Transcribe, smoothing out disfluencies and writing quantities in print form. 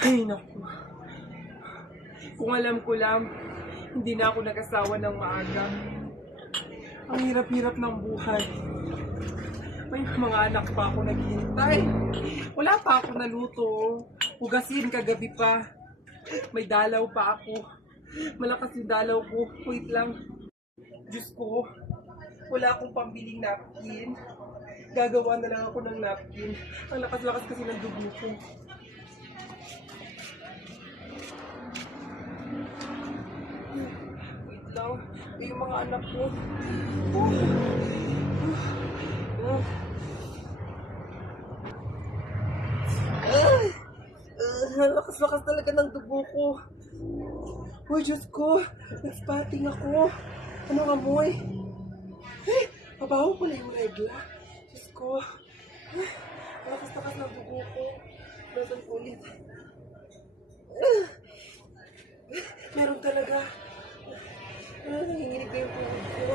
Ay, naku. Kung alam ko lang, hindi na ako nag-asawa ng maaga. Ang hirap-hirap ng buhay. May mga anak pa ako naghihintay. Wala pa ako naluto. Hugasin kagabi pa. May dalaw pa ako. Malakas yung dalaw ko. Wait lang. Diyos ko, wala akong pambiling napkin. Gagawa na lang ako ng napkin. Ang lakas-lakas kasi ng dugo ko. Wait lang. Yung mga anak ko. Ang lakas-lakas talaga ng dugo ko. Uy, Diyos ko. Nag-spotting ako. Anong amoy? Eh, mabaho pala yung regla. Diyos ko. Ang lakas-lakas ng dugo ko. Nasaan ulit? Meron talaga. Nanginginig na yung puso ko.